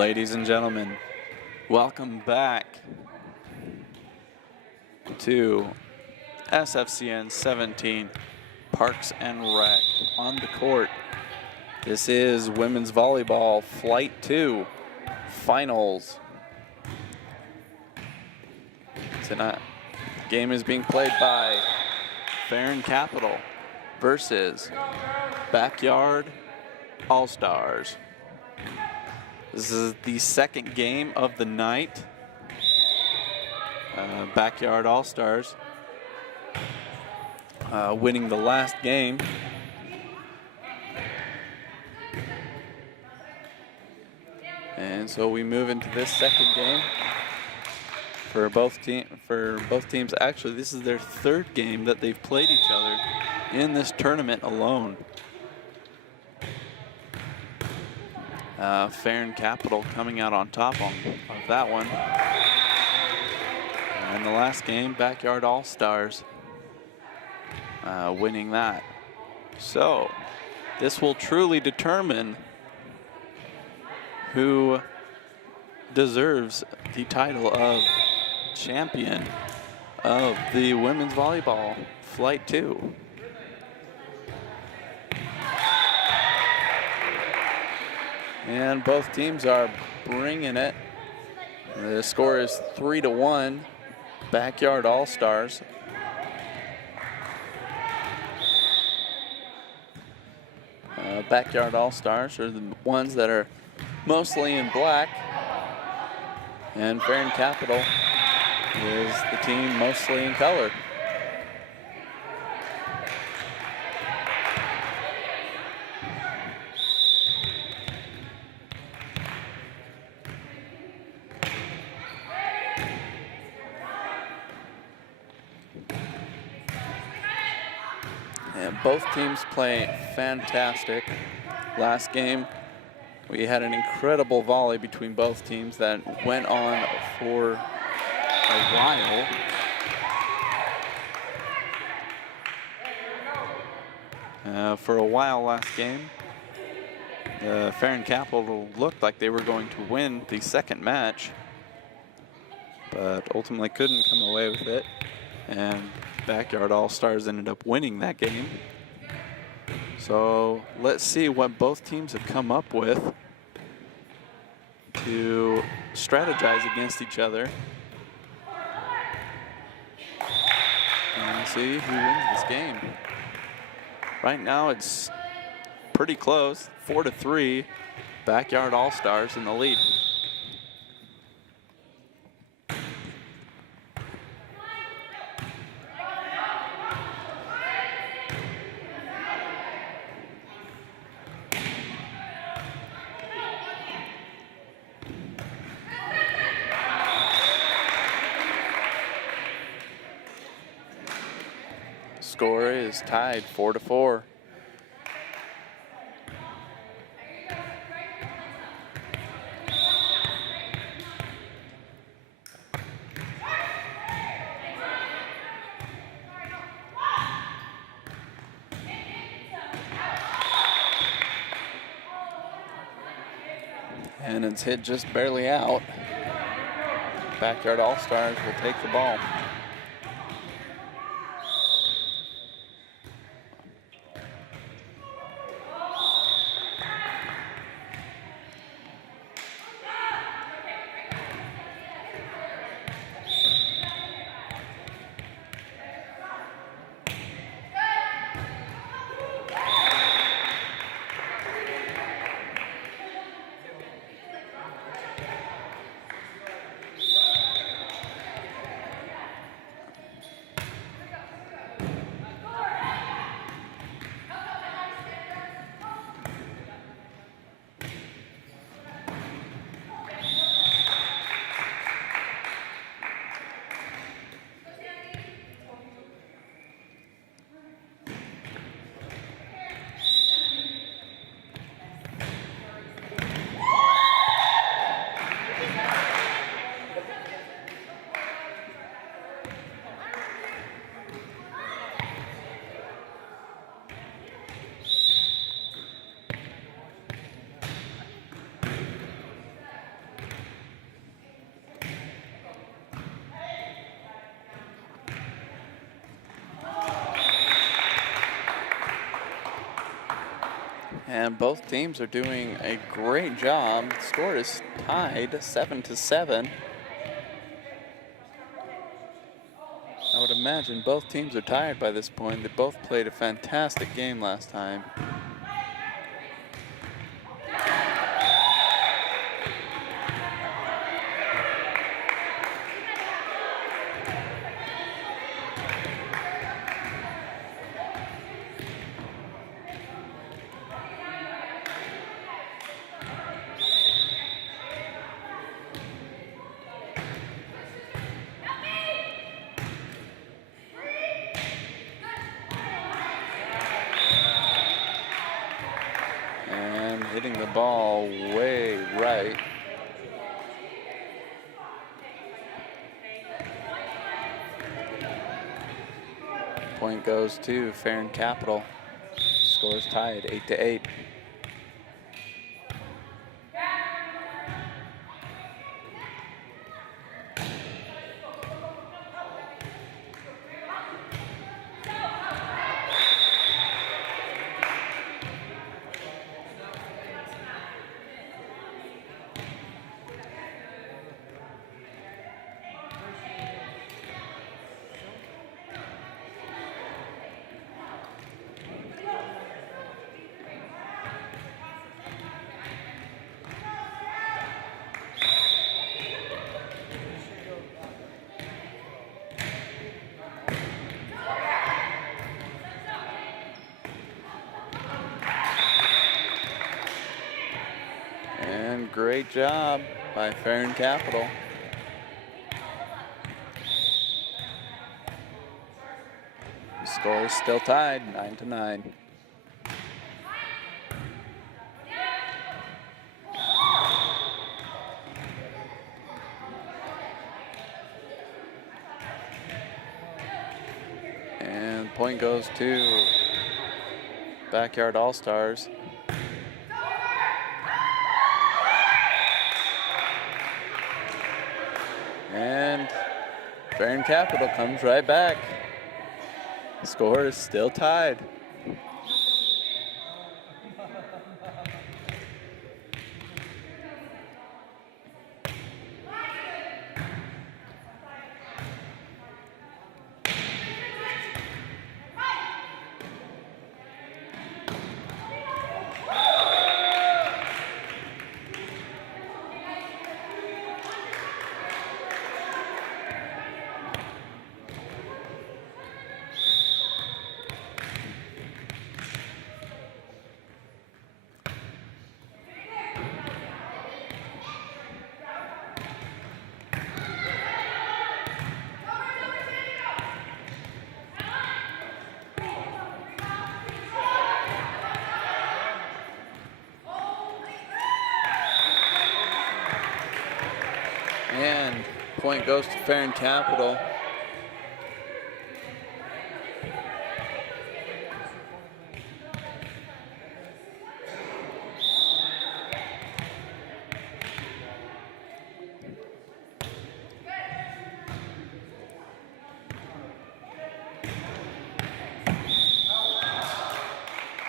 Ladies and gentlemen, welcome back to SFCN 17 Parks and Rec on the court. This is women's volleyball Flight 2 finals. Tonight, the game is being played by Ferrin Capital versus Backyard All-Stars. This is the second game of the night. Backyard All-Stars winning the last game. And so we move into this second game for both teams. Actually, this is their third game that they've played each other in this tournament alone. Ferrin Capital coming out on top of that one. And the last game, Backyard All-Stars winning that. So this will truly determine who deserves the title of champion of the women's volleyball Flight 2. And both teams are bringing it. The score is 3-1, Backyard All-Stars. Backyard All-Stars are the ones that are mostly in black, and Ferrin Capital is the team mostly in color. Both teams play fantastic. Last game, we had an incredible volley between both teams that went on for a while. For a while last game, Ferrin Capital looked like they were going to win the second match, but ultimately couldn't come away with it. And Backyard All-Stars ended up winning that game. So let's see what both teams have come up with to strategize against each other and see who wins this game. Right now it's pretty close, 4-3, Backyard All-Stars in the lead. Score is tied 4-4. And it's hit just barely out. Backyard All-Stars will take the ball. And both teams are doing a great job. The score is tied 7-7. I would imagine both teams are tired by this point. They both played a fantastic game last time. Hitting the ball way right. Point goes to Ferrin Capital. Scores tied 8-8. Great job by Ferrin Capital. The score is still tied, 9-9. And point goes to Backyard All-Stars. And Ferrin Capital comes right back. The score is still tied. And point goes to Ferrin Capital.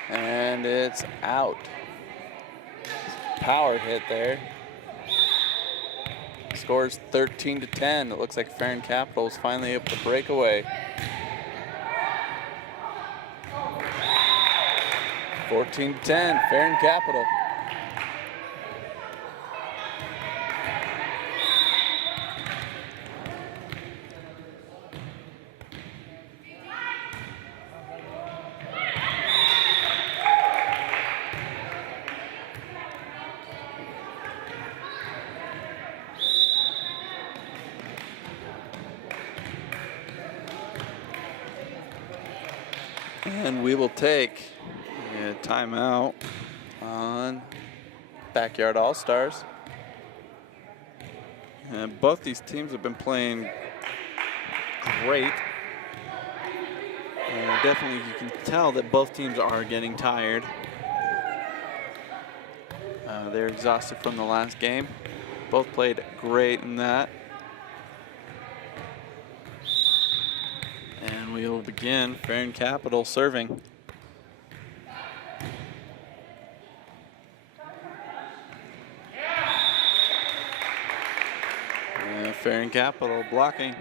And it's out. Power hit there. Scores 13-10. It looks like Ferrin Capital is finally able to break away. 14-10, Ferrin Capital. And we will take a timeout on Backyard All-Stars. And both these teams have been playing great. And definitely you can tell that both teams are getting tired. They're exhausted from the last game. Both played great in that. And we will begin Ferrin Capital serving. Ferrin Capital blocking.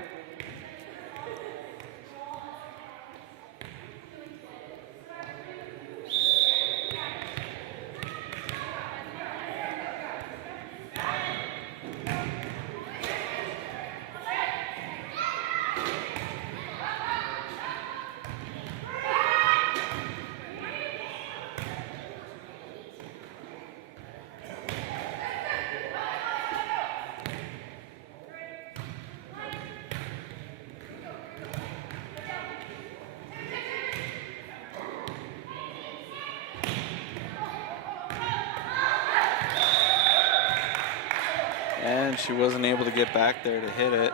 And she wasn't able to get back there to hit it.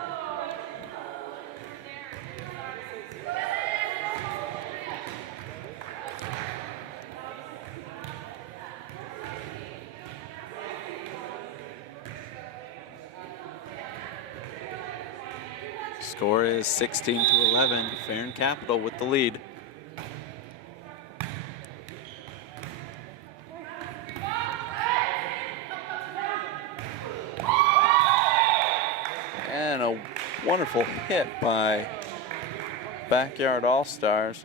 Score is 16-11. Ferrin Capital with the lead. And a wonderful hit by Backyard All-Stars.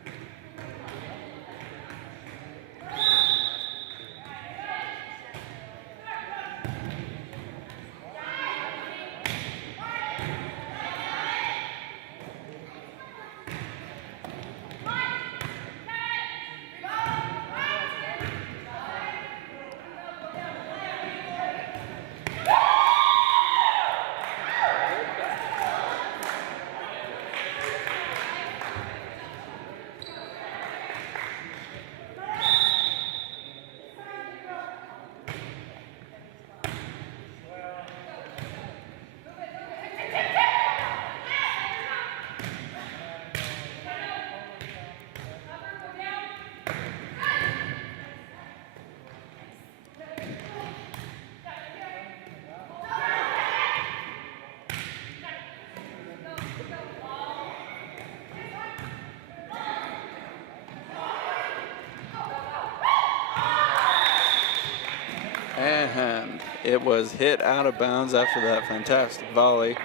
And it was hit out of bounds after that fantastic volley.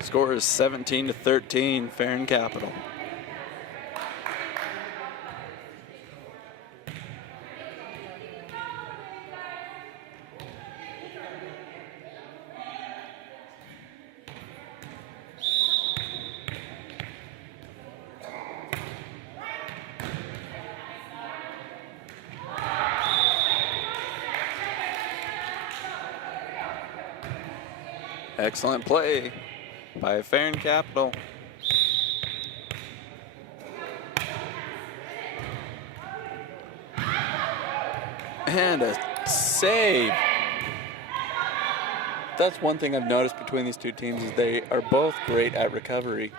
Score is 17-13, Ferrin Capital. Excellent play by Ferrin Capital. And a save. That's one thing I've noticed between these two teams is they are both great at recovery.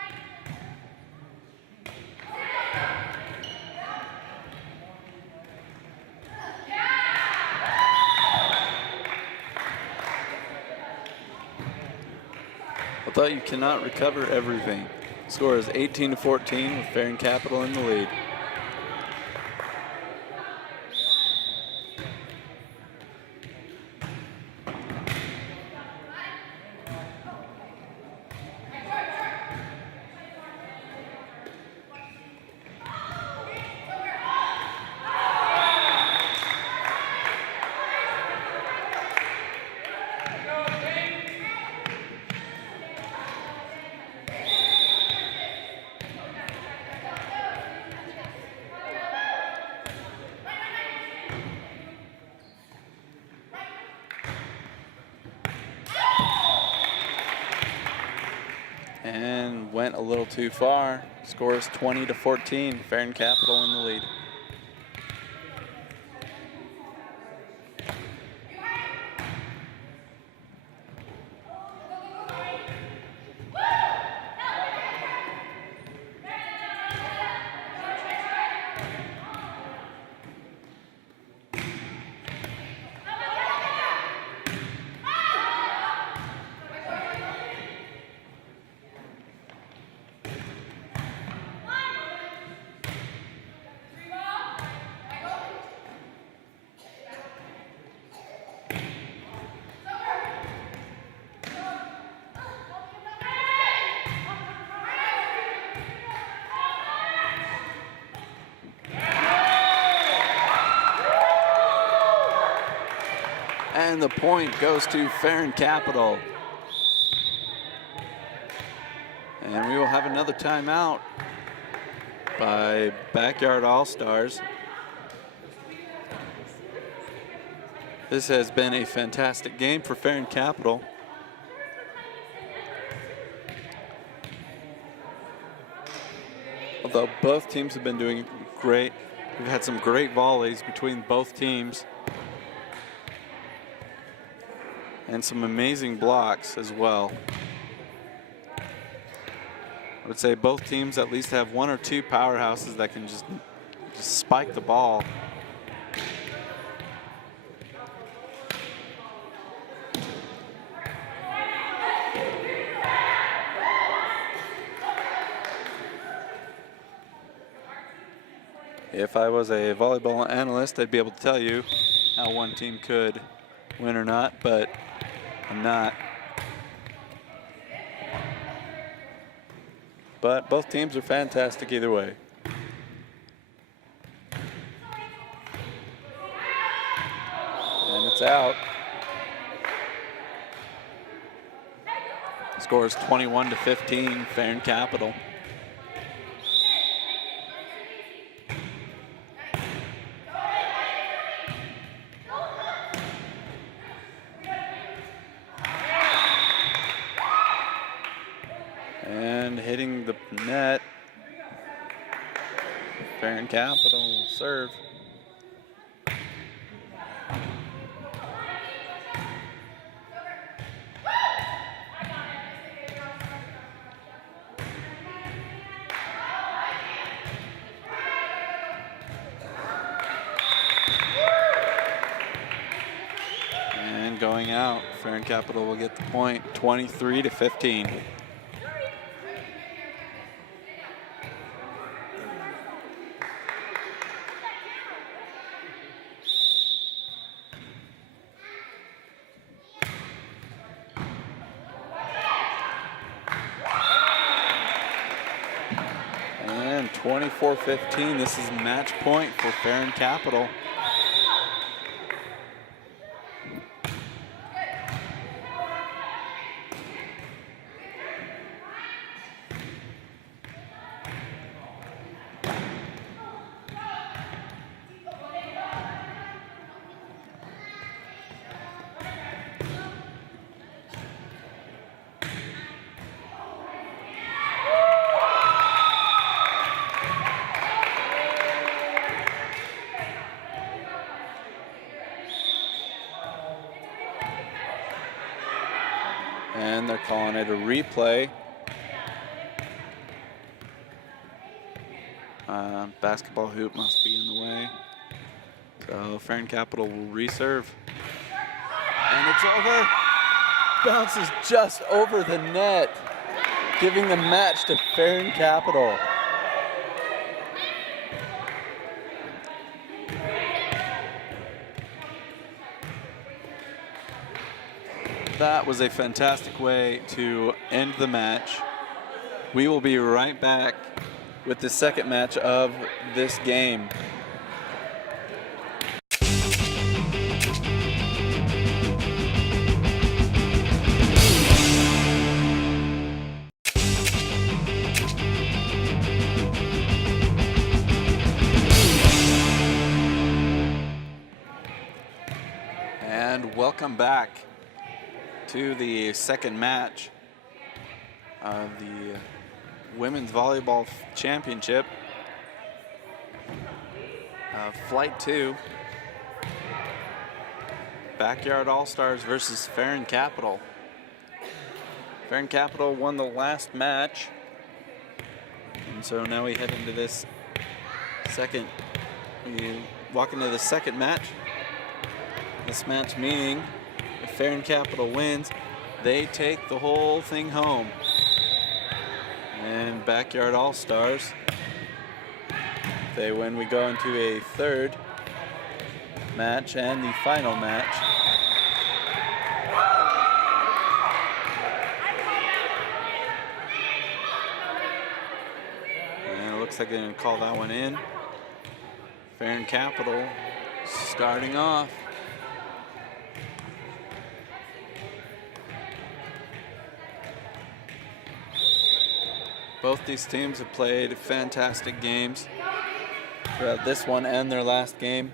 Although you cannot recover everything. Score is 18-14 with Ferrin Capital in the lead. And went a little too far. Score is 20-14. Ferrin Capital in the lead. And the point goes to Ferrin Capital. And we will have another timeout by Backyard All-Stars. This has been a fantastic game for Ferrin Capital. Although both teams have been doing great. We've had some great volleys between both teams. And some amazing blocks as well. I would say both teams at least have one or two powerhouses that can just spike the ball. If I was a volleyball analyst, I'd be able to tell you how one team could win or not, but I'm not. But both teams are fantastic either way. And it's out. The score is 21-15, Ferrin Capital. And hitting the net, Ferrin Capital will serve. And going out, Ferrin Capital will get the point, 23-15. And 24-15, this is match point for Ferrin Capital. And they're calling it a replay. Basketball hoop must be in the way. So Ferrin Capital will reserve. And it's over. Bounces just over the net, giving the match to Ferrin Capital. That was a fantastic way to end the match. We will be right back with the second match of this game. And welcome back to the second match of the Women's Volleyball Championship. Flight 2. Backyard All-Stars versus Ferrin Capital. Ferrin Capital won the last match. And so now we head into this we walk into the second match. This match meaning if Ferrin Capital wins, they take the whole thing home. And Backyard All-Stars, if they win, we go into a third match and the final match. And it looks like they're going to call that one in. Ferrin Capital starting off. Both these teams have played fantastic games throughout this one and their last game.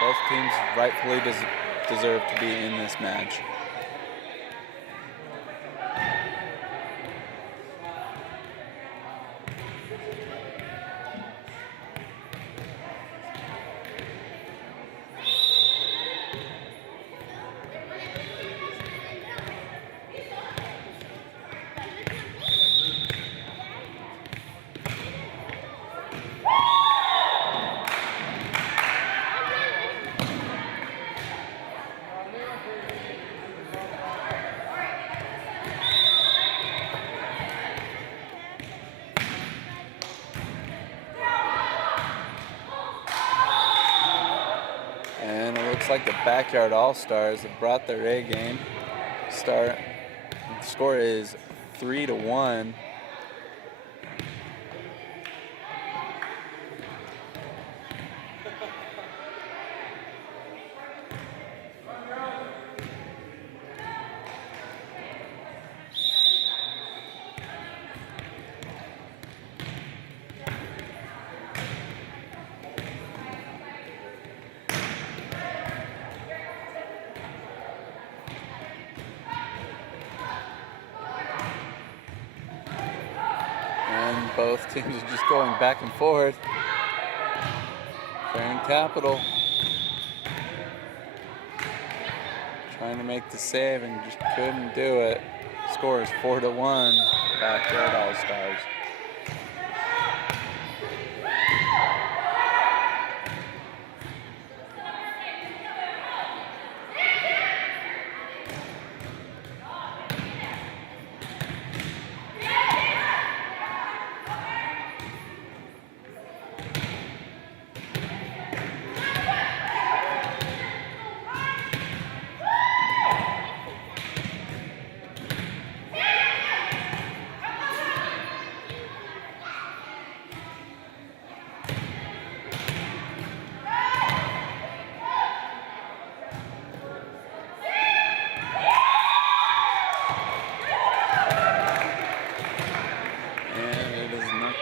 Both teams rightfully deserve to be in this match. Looks like the Backyard All-Stars have brought their A game. The score is 3-1. Both teams are just going back and forth. Ferrin Capital trying to make the save and just couldn't do it. Score is 4-1. Backyard All-Stars.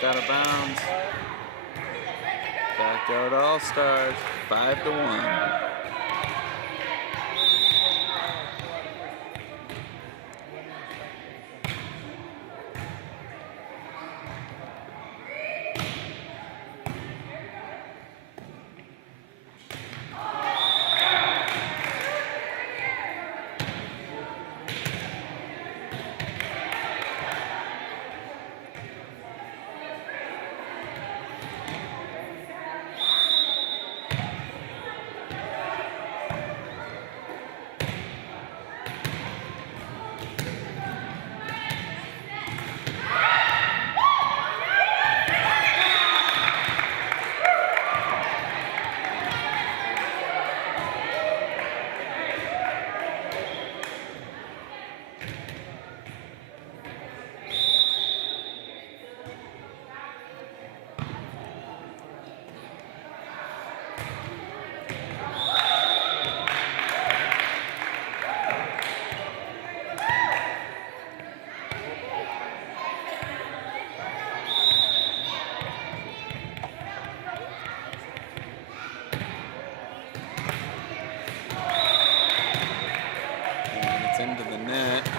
Out of bounds. Backyard All-Stars, 5-1. Into the net.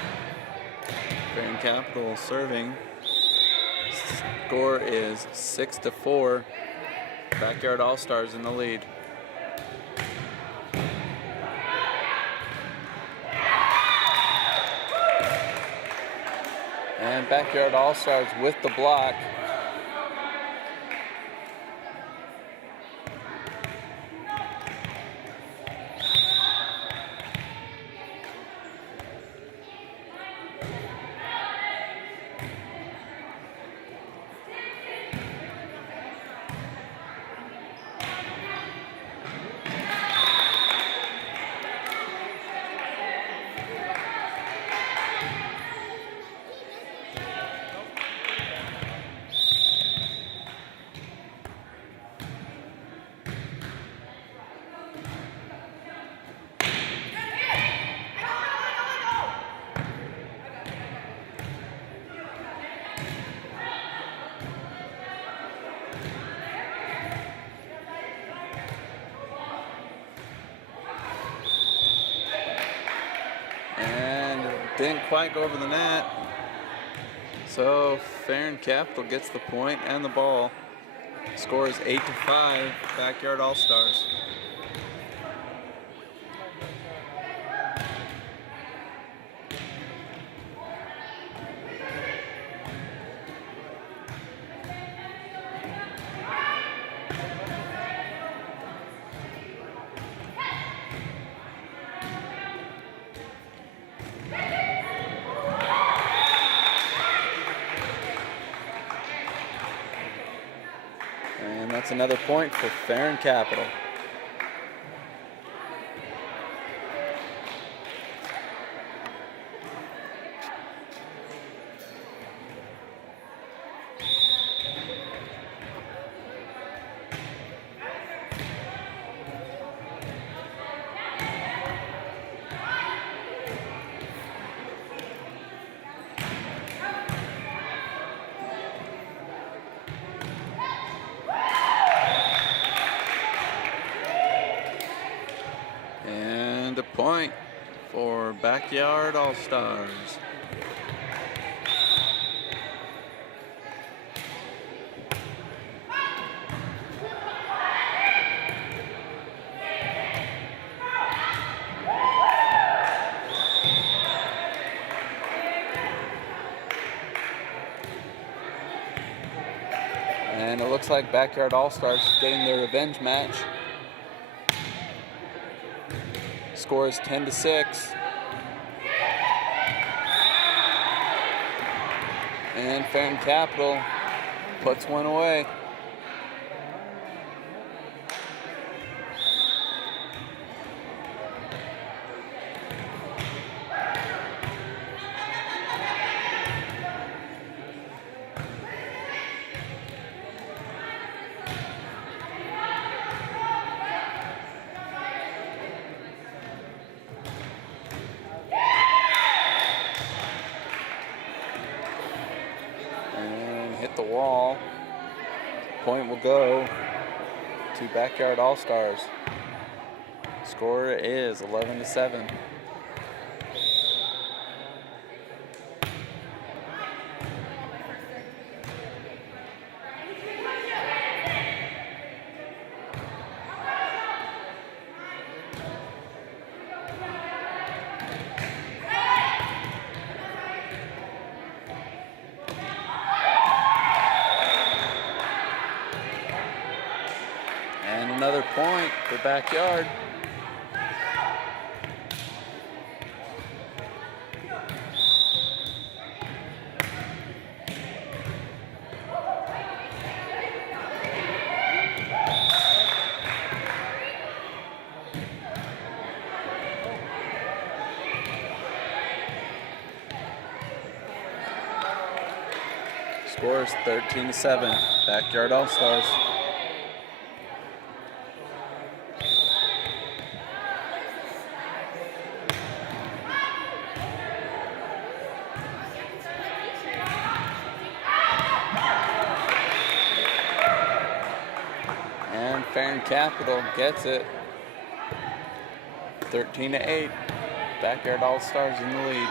Ferrin Capital serving. Score is 6-4. Backyard All-Stars in the lead. And Backyard All-Stars with the block. Didn't quite go over the net. So Ferrin Capital gets the point and the ball. Score is 8-5, Backyard All-Stars. And that's another point for Ferrin Capital. And a point for Backyard All-Stars. And it looks like Backyard All-Stars getting their revenge match. Score is 10-6. And Ferrin Capital puts one away. The wall. Point will go to Backyard All-Stars. Score is 11-7. And another point for Backyard. Score is 13-7, Backyard All-Stars. And Ferrin Capital gets it. 13-8. Backyard All-Stars in the lead.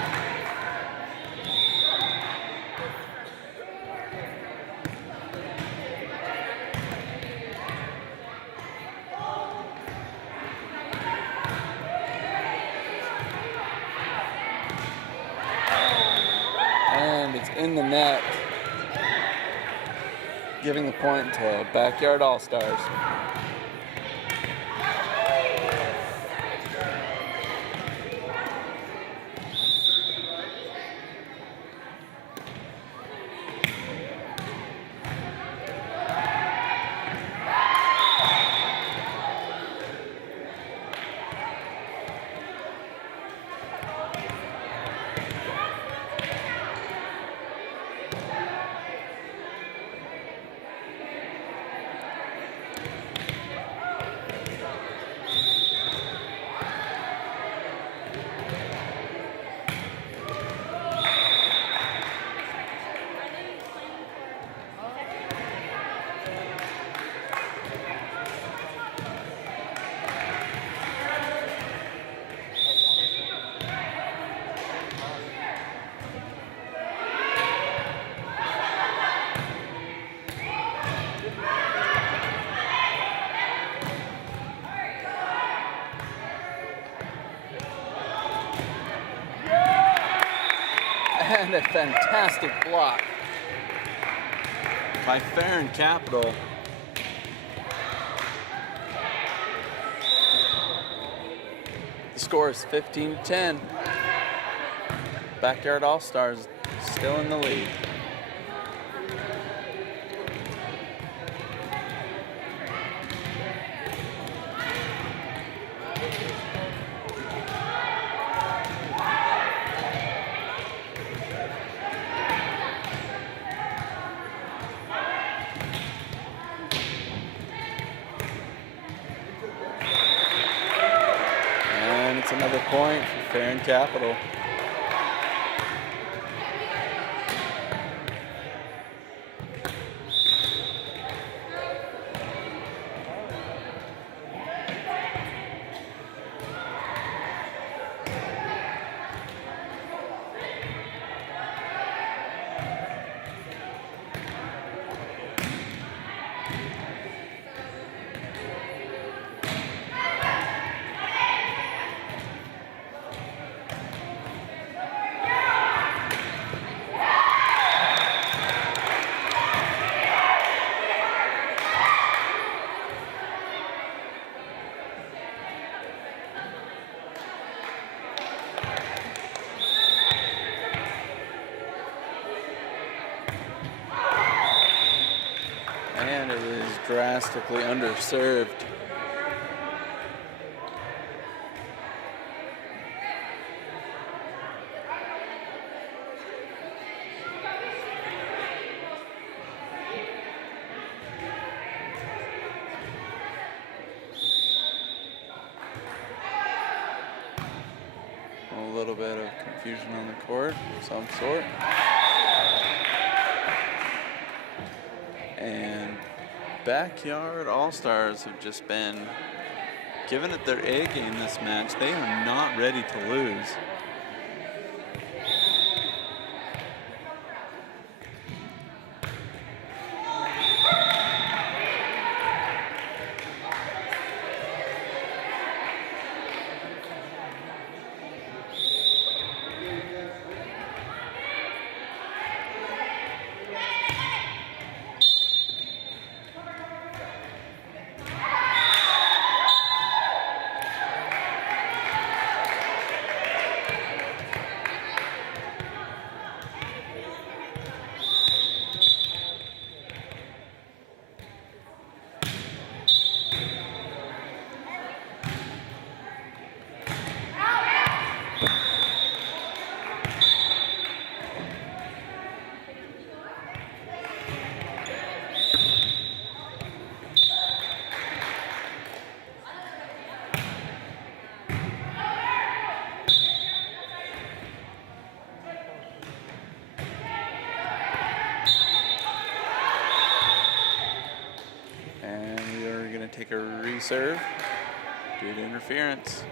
And it's in the net, giving the point to Backyard All-Stars. And a fantastic block by Ferrin Capital. The score is 15-10. Backyard All-Stars still in the lead. And it's another point for Ferrin Capital. And it is drastically underserved. A little bit of confusion on the court of some sort. And Backyard All-Stars have just been giving it their A game this match. They are not ready to lose. Take a reserve due to interference.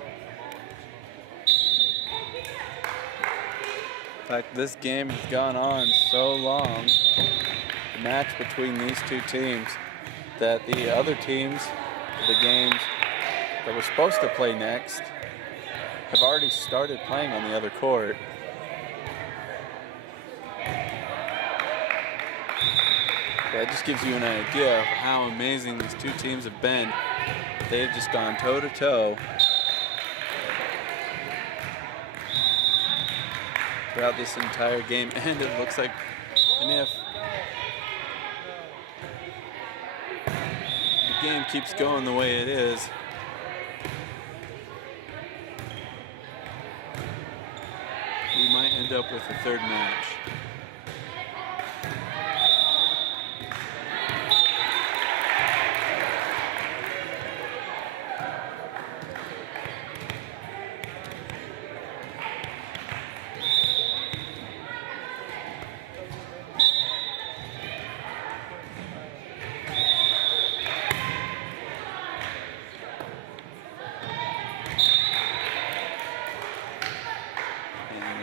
In fact, this game has gone on so long, the match between these two teams, that the other teams, the games that we're supposed to play next, have already started playing on the other court. That just gives you an idea of how amazing these two teams have been. They've just gone toe-to-toe throughout this entire game, and it looks like, and if the game keeps going the way it is, we might end up with a third match.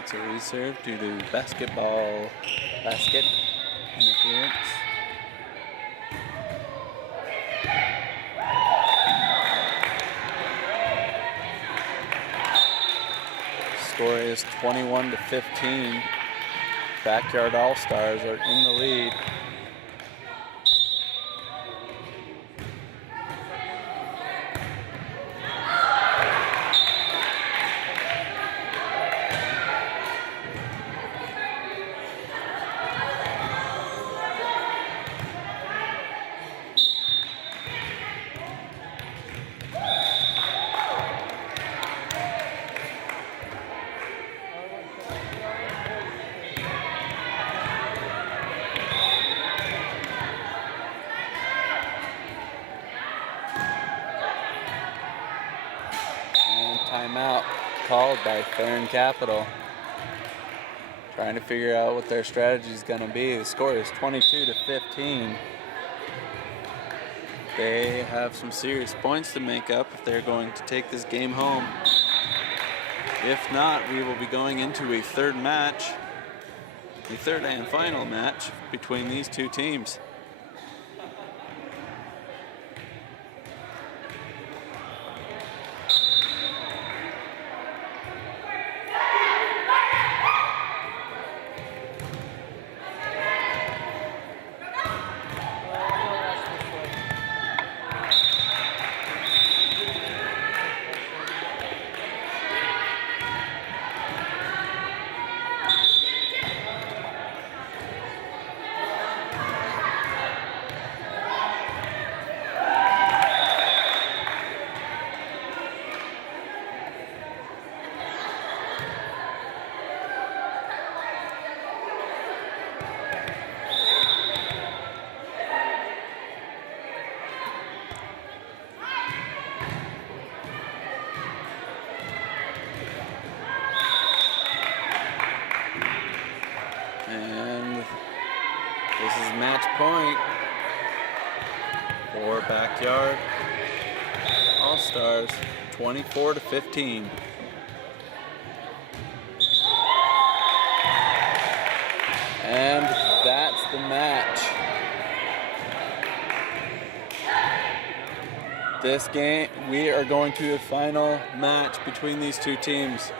It's a reserve due to basket interference. Score is 21-15. Backyard All-Stars are in the lead. Timeout called by Ferrin Capital. Trying to figure out what their strategy is going to be. The score is 22-15. They have some serious points to make up if they're going to take this game home. If not, we will be going into a third match, the third and final match between these two teams. And this is match point for Backyard All-Stars, 24-15. And that's the match. This game, we are going to a final match between these two teams.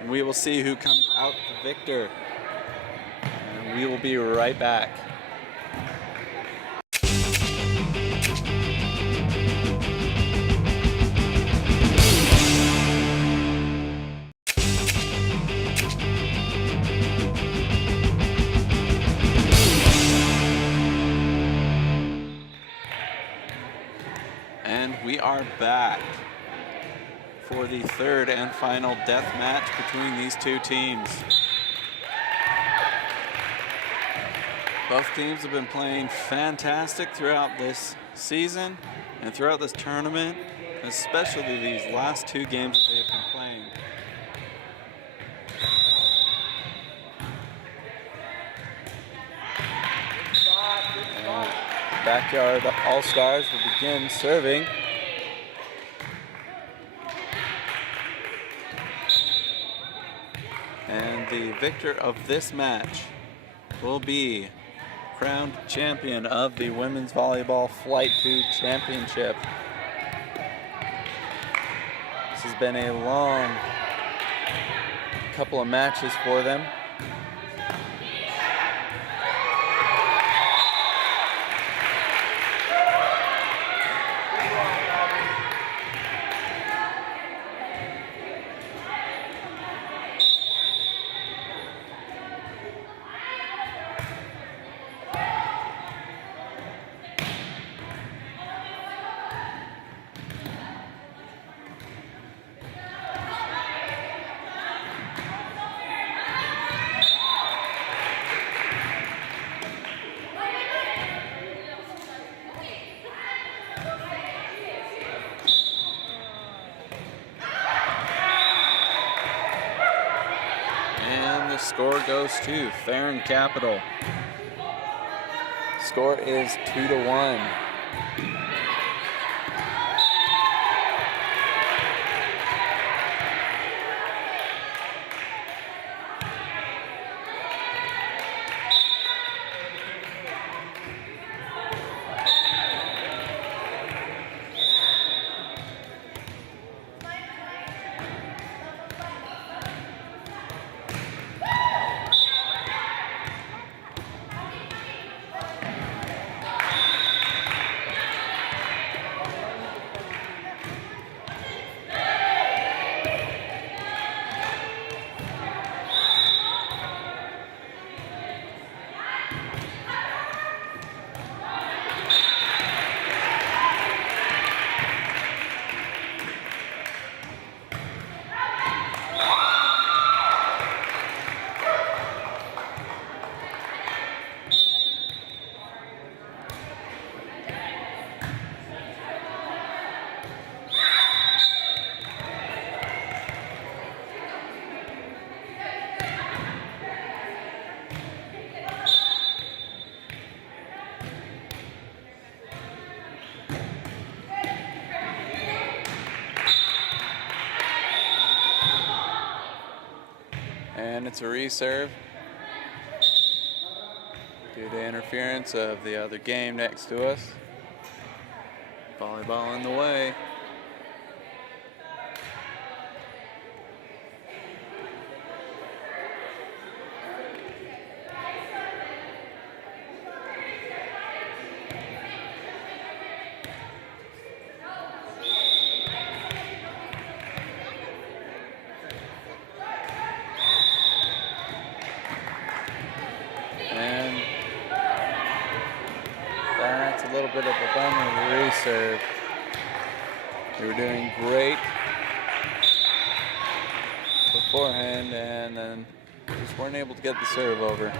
And we will see who comes out the victor. And we will be right back. And we are back for the third and final death match between these two teams. Both teams have been playing fantastic throughout this season and throughout this tournament, especially these last two games that they've been playing. Backyard All-Stars will begin serving. And the victor of this match will be crowned champion of the Women's Volleyball Flight 2 Championship. This has been a long couple of matches for them. The score goes to Ferrin Capital. Score is 2-1. And it's a reserve due to interference of the other game next to us. Volleyball in the way. And that's a little bit of a bummer reserve. They were doing great beforehand and then just weren't able to get the serve over.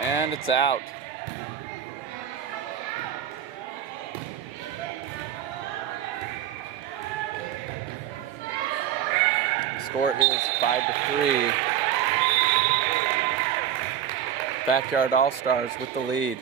And it's out. The score is 5-3. Backyard All-Stars with the lead.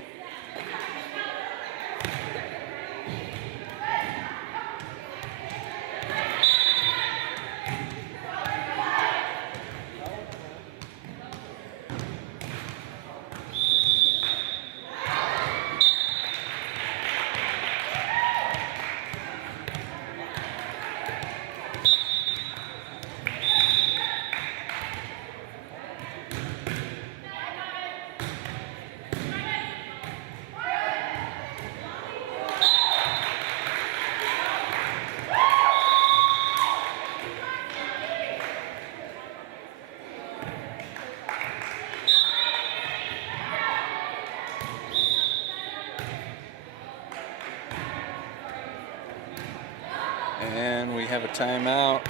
And we have a timeout.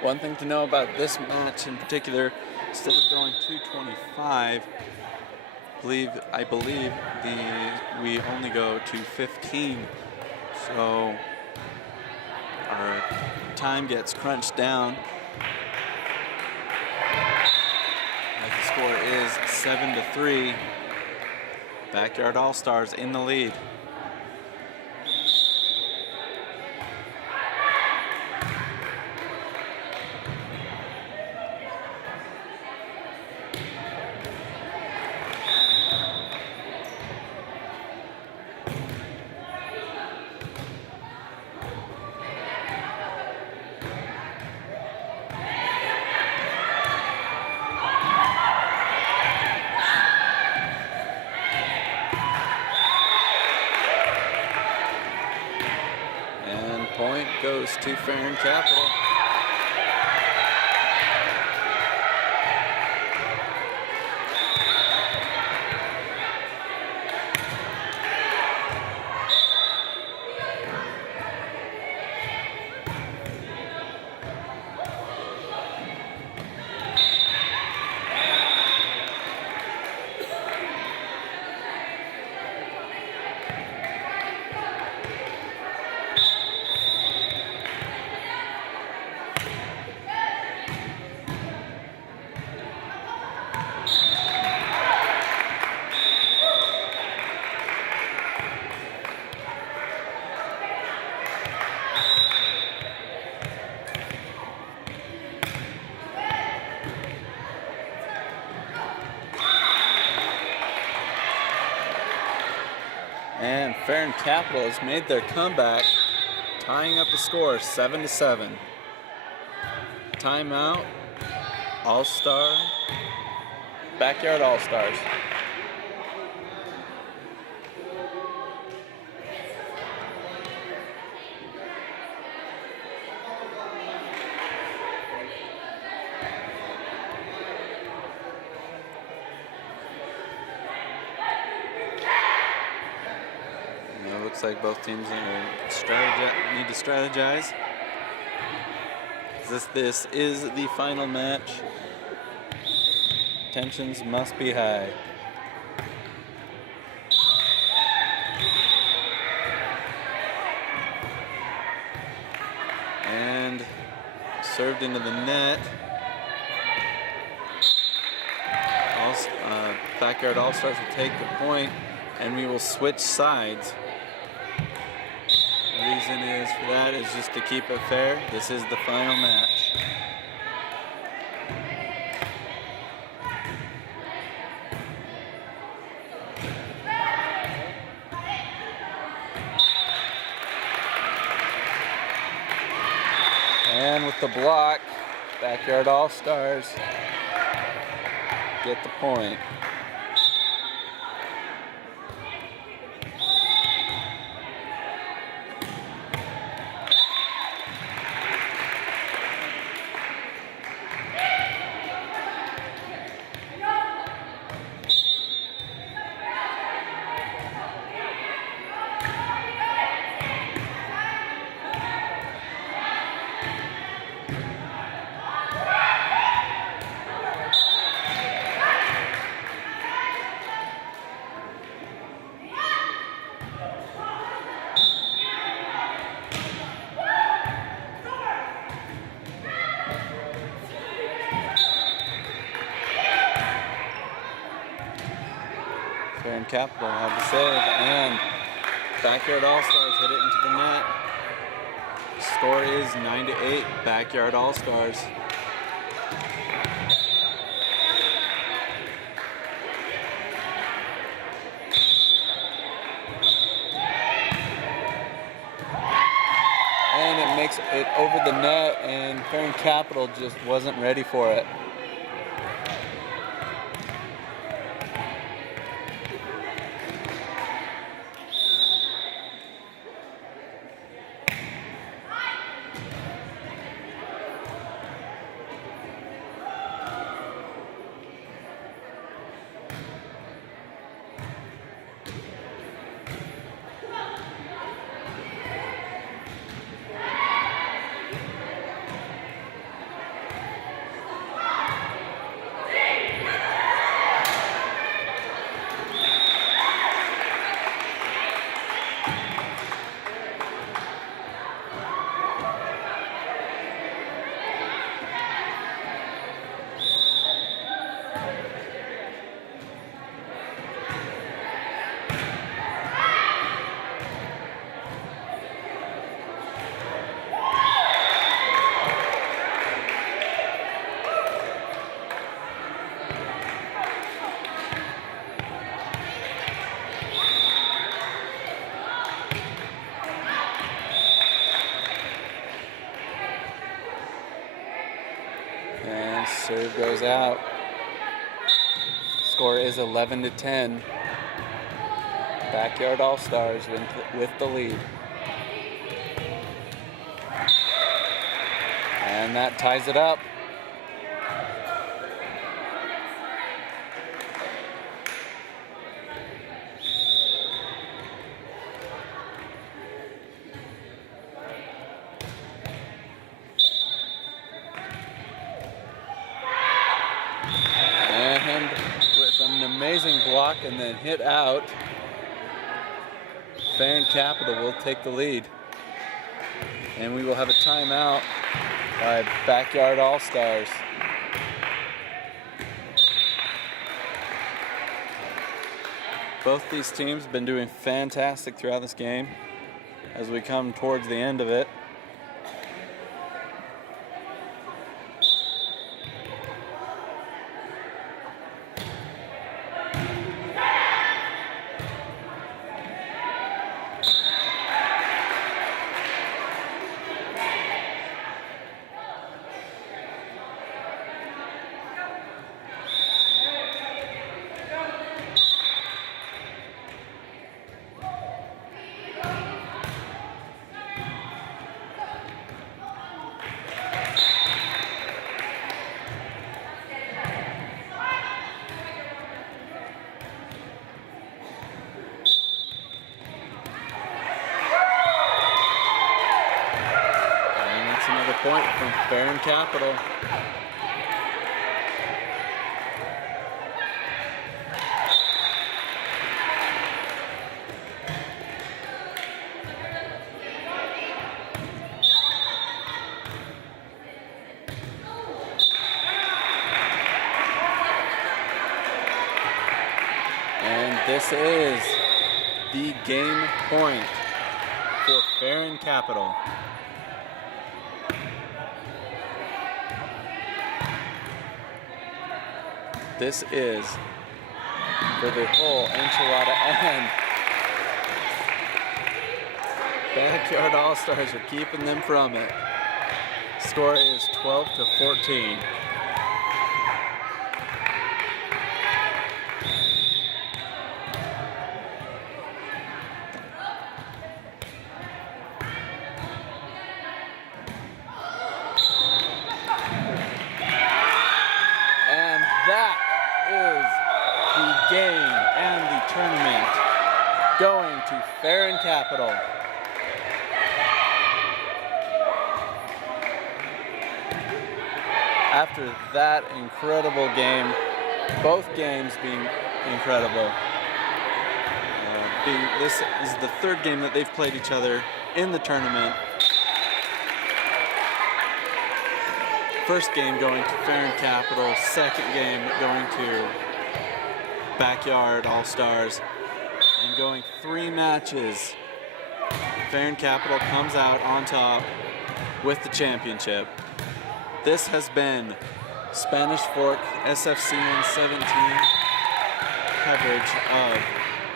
One thing to know about this match in particular, instead of going 2:25, I believe we only go to 15. So our time gets crunched down. As the score is 7-3. Backyard All-Stars in the lead. Point goes to Ferrin Capital. And Ferrin Capital has made their comeback, tying up the score 7-7. Timeout, All-Star, Backyard All-Stars. Looks like both teams need to strategize. This is the final match. Tensions must be high. And served into the net. Backyard All-Stars will take the point, and we will switch sides. The reason for that is just to keep it fair. This is the final match. And with the block, Backyard All-Stars get the point. Ferrin Capital had the save, and Backyard All-Stars hit it into the net. Score is 9-8, Backyard All-Stars. And it makes it over the net, and Ferrin Capital just wasn't ready for it. And serve goes out. Score is 11-10. Backyard All-Stars with the lead. And that ties it up. And with an amazing block and then hit out, Ferrin Capital will take the lead. And we will have a timeout by Backyard All-Stars. Both these teams have been doing fantastic throughout this game as we come towards the end of it. Ferrin Capital. And this is the game point for Ferrin Capital. This is for the whole enchilada, and Backyard All-Stars are keeping them from it. Score is 12-14. And that is the game and the tournament going to Ferrin Capital. After that incredible game, both games being incredible. This is the third game that they've played each other in the tournament. First game going to Ferrin Capital, second game going to Backyard All-Stars, and going 3 matches. Ferrin Capital comes out on top with the championship. This has been Spanish Fork SFCN 17 coverage of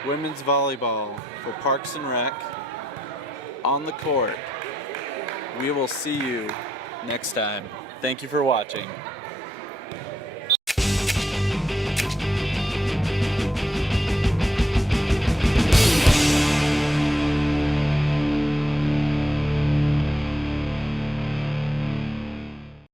women's volleyball for Parks and Rec on the court. We will see you next time. Thank you for watching.